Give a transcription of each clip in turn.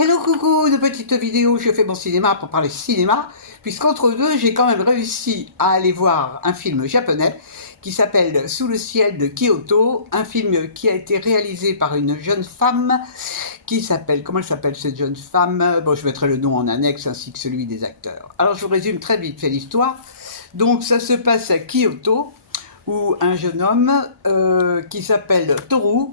Hello coucou, une petite vidéo, je fais mon cinéma pour parler cinéma, puisqu'entre deux, j'ai quand même réussi à aller voir un film japonais qui s'appelle Sous le ciel de Kyoto, un film qui a été réalisé par une jeune femme qui s'appelle, comment elle s'appelle cette jeune femme? Bon, je mettrai le nom en annexe ainsi que celui des acteurs. Alors je vous résume très vite fait l'histoire. Donc ça se passe à Kyoto, où un jeune homme qui s'appelle Toru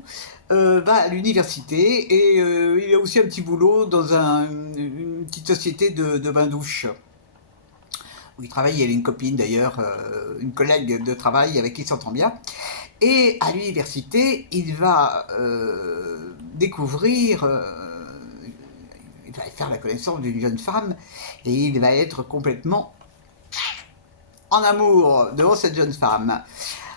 va à l'université et il a aussi un petit boulot dans une petite société de bains-douches où il travaille. Il a une copine d'ailleurs, une collègue de travail avec qui il s'entend bien. Et à l'université, il va découvrir, il va faire la connaissance d'une jeune femme et il va être complètement en amour devant cette jeune femme.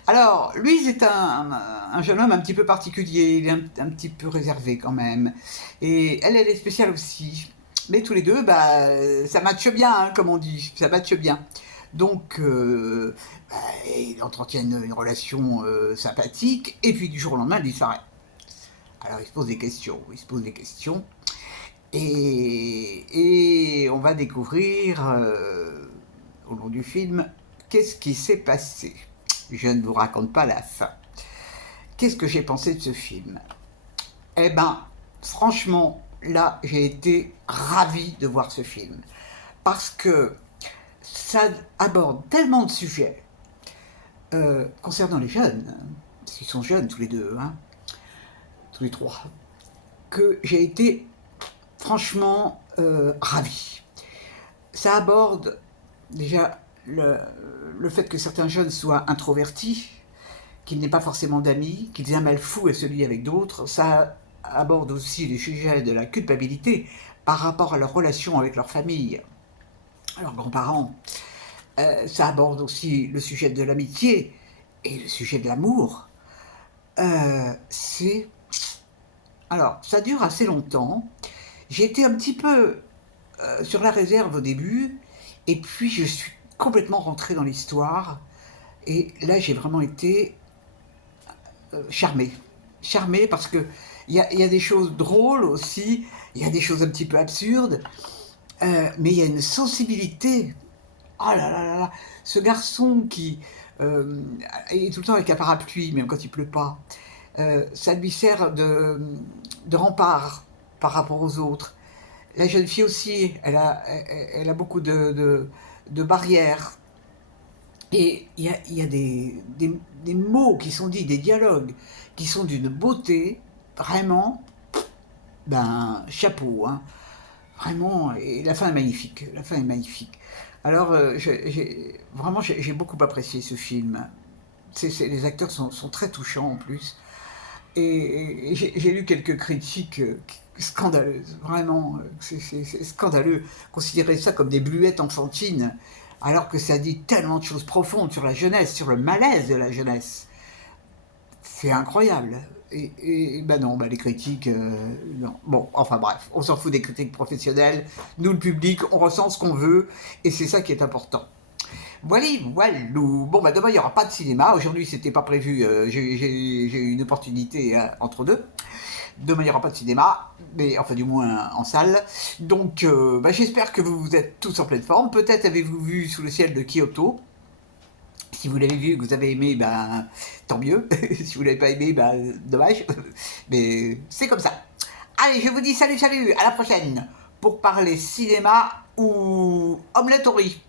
Alors, lui, c'est un jeune homme un petit peu particulier, il est un petit peu réservé quand même. Et elle est spéciale aussi. Mais tous les deux, bah, ça matche bien, hein, comme on dit, ça matche bien. Donc, bah, ils entretiennent une relation sympathique, et puis du jour au lendemain, il disparaît. Alors, il se pose des questions, et on va découvrir, au long du film, qu'est-ce qui s'est passé. Je ne vous raconte pas la fin. Qu'est-ce que j'ai pensé de ce film? Eh ben, franchement, là, j'ai été ravi de voir ce film. Parce que ça aborde tellement de sujets concernant les jeunes, parce qu'ils sont jeunes tous les deux, hein, tous les trois, que j'ai été franchement ravi. Ça aborde déjà le fait que certains jeunes soient introvertis, qu'ils n'aient pas forcément d'amis, qu'ils aient un mal fou à se lier avec d'autres. Ça aborde aussi les sujets de la culpabilité par rapport à leur relation avec leur famille, leurs grands-parents. Ça aborde aussi le sujet de l'amitié et le sujet de l'amour. Alors, ça dure assez longtemps. J'ai été un petit peu sur la réserve au début, et puis je suis complètement rentré dans l'histoire, et là j'ai vraiment été charmé. Charmé parce que il y a des choses drôles aussi, il y a des choses un petit peu absurdes, mais il y a une sensibilité. Oh là là là là, ce garçon qui est tout le temps avec un parapluie, même quand il pleut pas, ça lui sert de rempart par rapport aux autres. La jeune fille aussi, elle a beaucoup de barrières. Et il y a des mots qui sont dits, des dialogues qui sont d'une beauté, vraiment, ben, chapeau, hein. Vraiment, et la fin est magnifique, la fin est magnifique. Alors, vraiment, j'ai beaucoup apprécié ce film. Les acteurs sont très touchants en plus. Et j'ai lu quelques critiques scandaleuses, vraiment, c'est scandaleux. Considérer ça comme des bluettes enfantines, alors que ça dit tellement de choses profondes sur la jeunesse, sur le malaise de la jeunesse. C'est incroyable. Et ben non, ben les critiques, non. Bon, enfin bref, on s'en fout des critiques professionnelles. Nous, le public, on ressent ce qu'on veut, et c'est ça qui est important. Voilà, voilà. Bon, bah demain, il n'y aura pas de cinéma. Aujourd'hui, c'était pas prévu. J'ai eu une opportunité entre deux. Demain, il n'y aura pas de cinéma, mais enfin, du moins en salle. Donc, bah, j'espère que vous êtes tous en pleine forme. Peut-être avez-vous vu Sous le ciel de Kyoto. Si vous l'avez vu et que vous avez aimé, ben, tant mieux. Si vous ne l'avez pas aimé, ben, dommage. Mais c'est comme ça. Allez, je vous dis salut, salut, à la prochaine pour parler cinéma ou omelette au riz.